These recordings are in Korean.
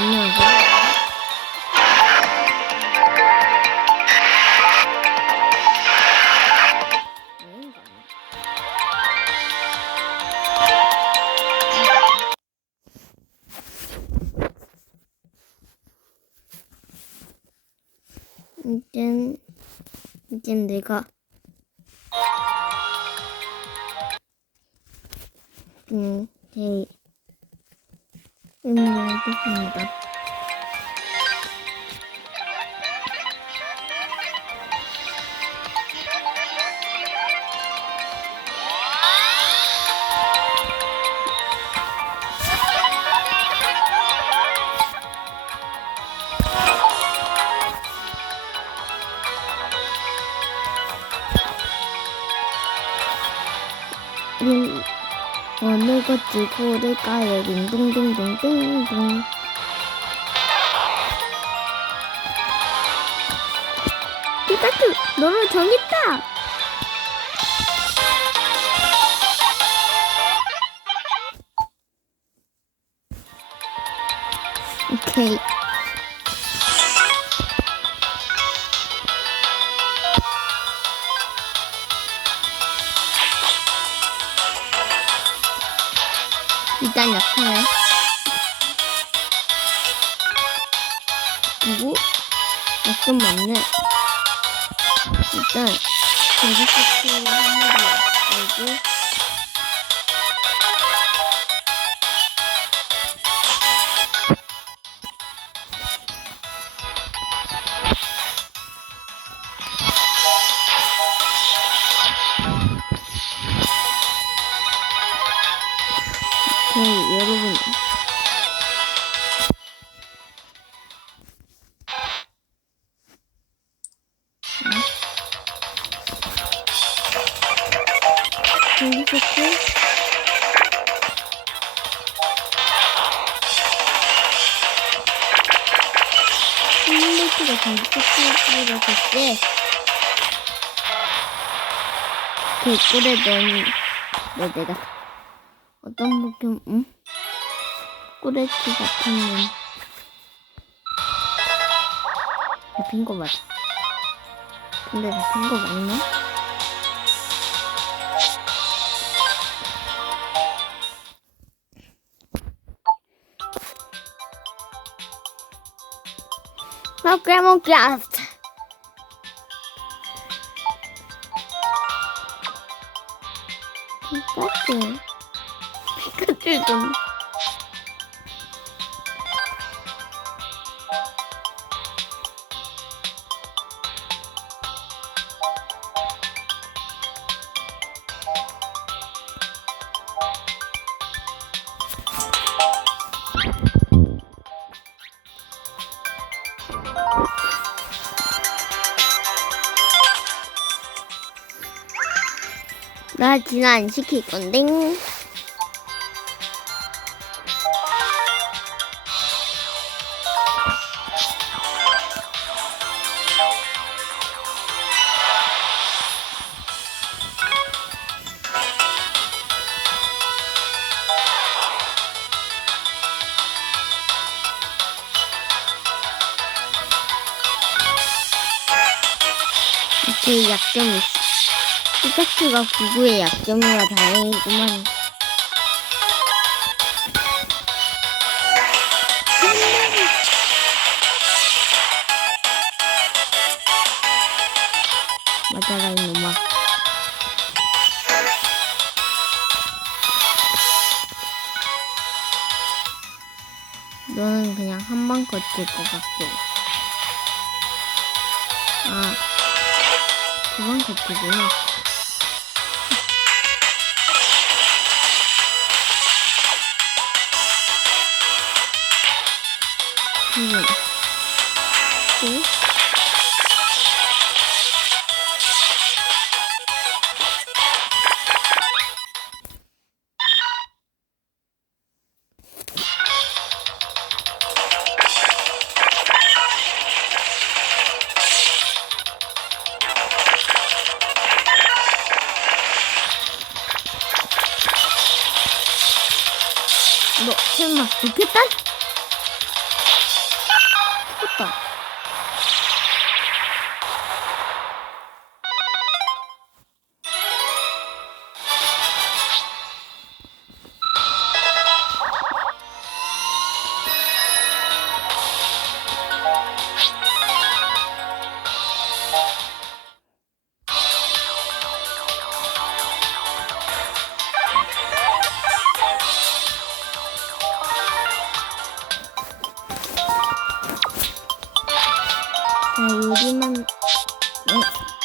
안녕하세요. 아닌가? 이젠 이젠 내가 음, 제 의미를 하겠 어느 것 지구를까요? 딩동동동동동. 피카츄, 너를 정했다! 오케이. 일단 약하네. 그리고 약좀 맞네. 일단 전기 세트 한마디 열고 오케이 여러분 힐리트가 전기 세트로 됐대 댓글에 넣은 너 내가 어떤 포켓몬 응? 꾸레치 같은 놈 잡힌 거 맞아 근데 잡힌 거 맞나? 포켓몬 크래프트 피카츄 피카츄 좀 나 진화 안 시킬 건데. 이렇게 약점이 있어. 피카츄가 구구의 약점이라 다행이구만. 맞아라 이놈아. 너는 그냥 한 방 거칠 것 같고. 두방 거치구나. 음. 또? 너 설마 좋겠다? 응.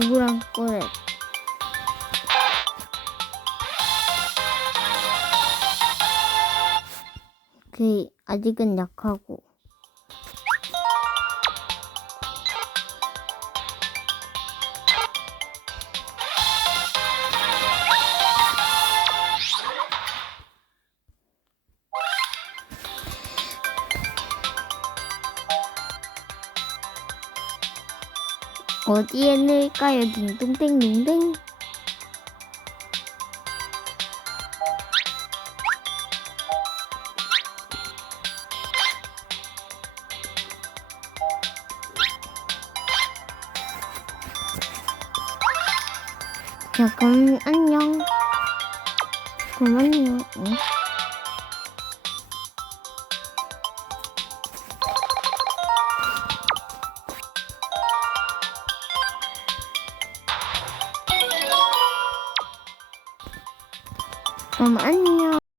누구랑 꺼내? 그 아직은 약하고 어디에 넣을까요? 딩동댕동댕 자 그럼 안녕 안녕 응? 그럼 안녕